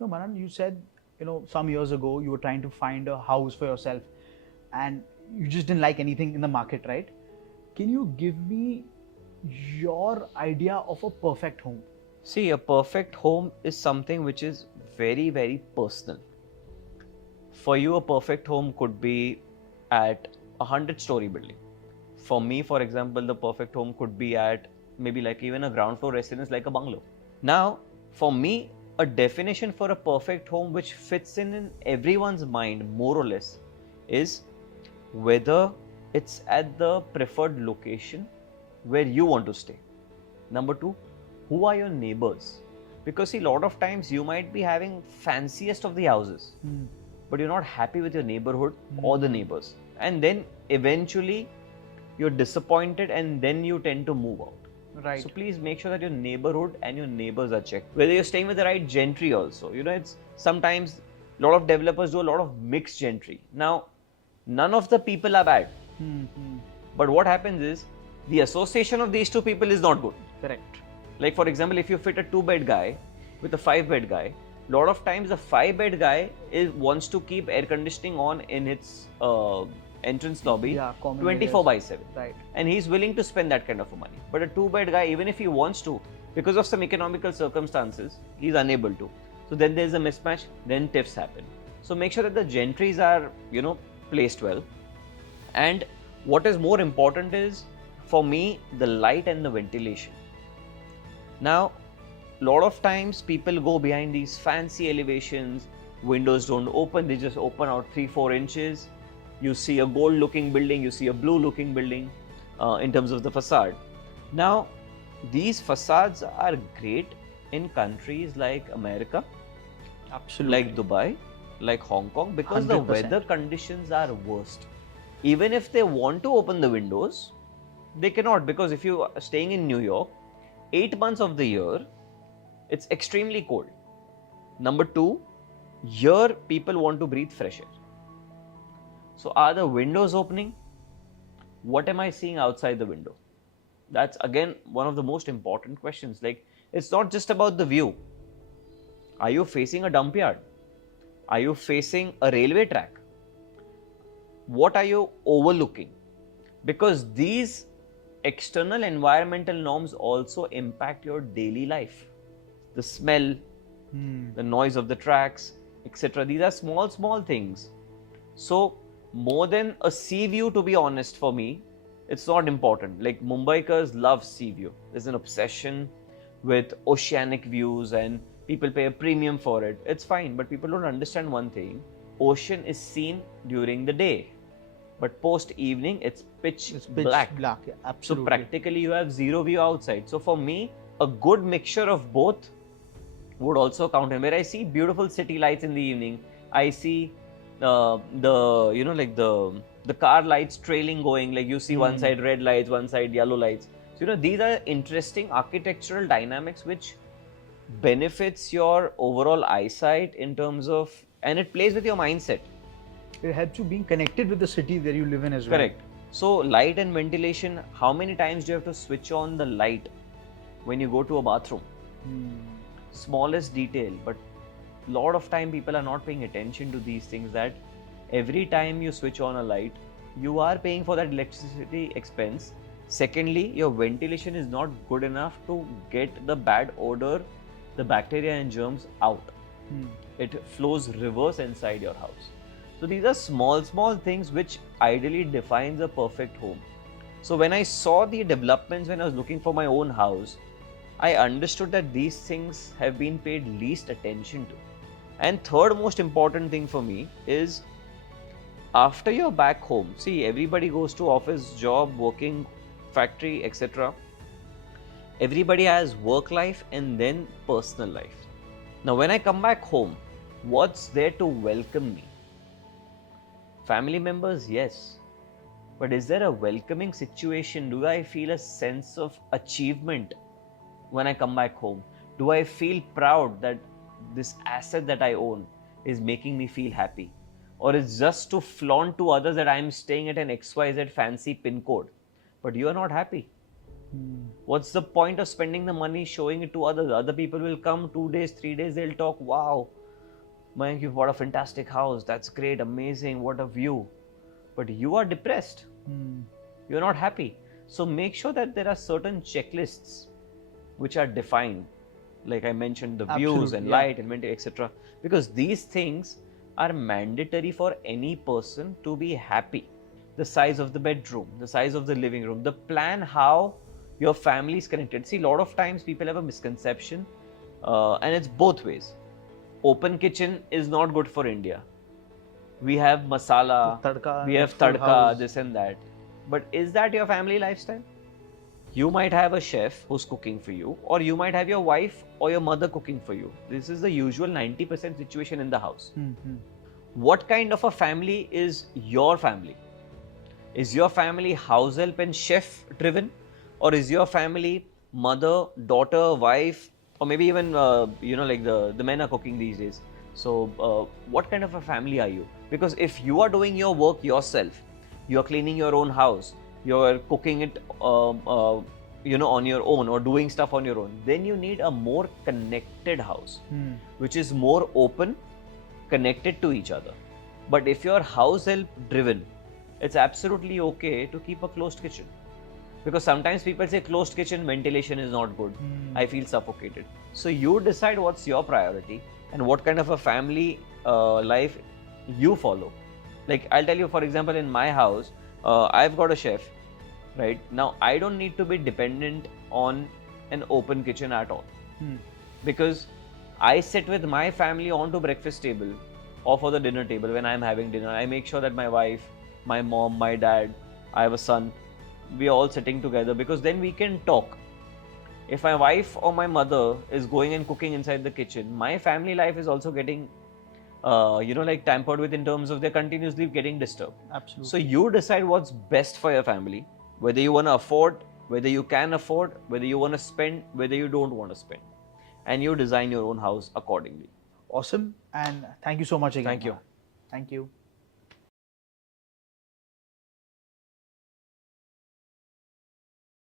No, Manan, you said, some years ago you were trying to find a house for yourself and you just didn't like anything in the market, right? Can you give me your idea of a perfect home? See, a perfect home is something which is very, very personal. For you, a perfect home could be at a 100-story building. For me, for example, the perfect home could be at maybe like even a ground floor residence like a bungalow. Now, for me, a definition for a perfect home which fits in everyone's mind more or less is whether it's at the preferred location where you want to stay. Number two, who are your neighbors? Because see, a lot of times you might be having fanciest of the houses, but you're not happy with your neighborhood or the neighbors. And then eventually you're disappointed and then you tend to move out. Right. So please make sure that your neighborhood and your neighbors are checked. Whether you're staying with the right gentry also. It's sometimes a lot of developers do a lot of mixed gentry. Now, none of the people are bad. But what happens is the association of these two people is not good. Correct. Like for example, if you fit a 2-bed guy with a 5-bed guy, a lot of times the 5-bed guy wants to keep air conditioning on in its entrance lobby 24/7. Right. And he's willing to spend that kind of money. But a 2-bed guy, even if he wants to, because of some economical circumstances, he's unable to. So then there's a mismatch, then tiffs happen. So make sure that the gentries are, placed well. And what is more important is, for me, the light and the ventilation. Now, a lot of times people go behind these fancy elevations, windows don't open, they just open out 3-4 inches. You see a gold looking building, you see a blue looking building in terms of the facade. Now, these facades are great in countries like America, Absolutely. like Dubai, like Hong Kong, because the 100%. weather conditions are worst. Even if they want to open the windows, they cannot, because if you are staying in New York, 8 months of the year, it's extremely cold. Number two, here people want to breathe fresh air. So are the windows opening? What am I seeing outside the window? That's again one of the most important questions. Like, it's not just about the view. Are you facing a dump yard? Are you facing a railway track? What are you overlooking? Because these external environmental norms also impact your daily life. The smell, the noise of the tracks, etc. These are small things. So more than a sea view, to be honest, for me, it's not important. Like Mumbaikars love sea view. There's an obsession with oceanic views and people pay a premium for it. It's fine, but people don't understand one thing. Ocean is seen during the day, but post evening it's pitch black. Yeah, So absolutely. practically you have zero view outside. So for me, a good mixture of both would also count. And where I see beautiful city lights in the evening, I see the car lights trailing going, like you see one side red lights, one side yellow lights. So these are interesting architectural dynamics which benefits your overall eyesight in terms of, and it plays with your mindset. It helps you being connected with the city where you live in as well. Correct. So light and ventilation, how many times do you have to switch on the light when you go to a bathroom? Smallest detail, but a lot of time people are not paying attention to these things, that every time you switch on a light, you are paying for that electricity expense. Secondly, your ventilation is not good enough to get the bad odor, the bacteria and germs out. It flows reverse inside your house. So these are small things which ideally defines a perfect home. So when I saw the developments when I was looking for my own house, I understood that these things have been paid least attention to. And third most important thing for me is, after you're back home, see, everybody goes to office, job, working, factory, etc. Everybody has work life and then personal life. Now when I come back home, what's there to welcome me? Family members, yes. But is there a welcoming situation? Do I feel a sense of achievement when I come back home? Do I feel proud that this asset that I own is making me feel happy? Or it's just to flaunt to others that I'm staying at an XYZ fancy pin code, but you are not happy? What's the point of spending the money showing it to others? Other people will come 2 days, 3 days, they'll talk, wow, Mayank, you've bought a fantastic house. That's great, amazing, what a view. But you are depressed. You're not happy. So make sure that there are certain checklists which are defined. Like I mentioned, the views and light and mental, etc. Because these things are mandatory for any person to be happy. The size of the bedroom, the size of the living room, the plan how your family is connected. See, a lot of times people have a misconception, and it's both ways. Open kitchen is not good for India. We have masala, we have tadka, this and that. But is that your family lifestyle? You might have a chef who's cooking for you, or you might have your wife or your mother cooking for you. This is the usual 90% situation in the house. What kind of a family is your family? Is your family house help and chef driven, or is your family mother, daughter, wife, or maybe even like the men are cooking these days? So what kind of a family are you? Because if you are doing your work yourself, you are cleaning your own house, you are cooking it on your own, or doing stuff on your own, then you need a more connected house, which is more open, connected to each other. But if you're house help driven, it's absolutely okay to keep a closed kitchen. Because sometimes people say closed kitchen, ventilation is not good. I feel suffocated. So you decide what's your priority and what kind of a family life you follow. Like I'll tell you, for example, in my house, I've got a chef, right? Now I don't need to be dependent on an open kitchen at all. Because I sit with my family onto breakfast table or for the dinner table when I'm having dinner. I make sure that my wife, my mom, my dad, I have a son, we are all sitting together, because then we can talk. If my wife or my mother is going and cooking inside the kitchen, my family life is also getting tampered with in terms of they're continuously getting disturbed. Absolutely. So you decide what's best for your family, whether you want to afford, whether you can afford, whether you want to spend, whether you don't want to spend, and you design your own house accordingly. Awesome. And thank you so much again. Thank you. Thank you.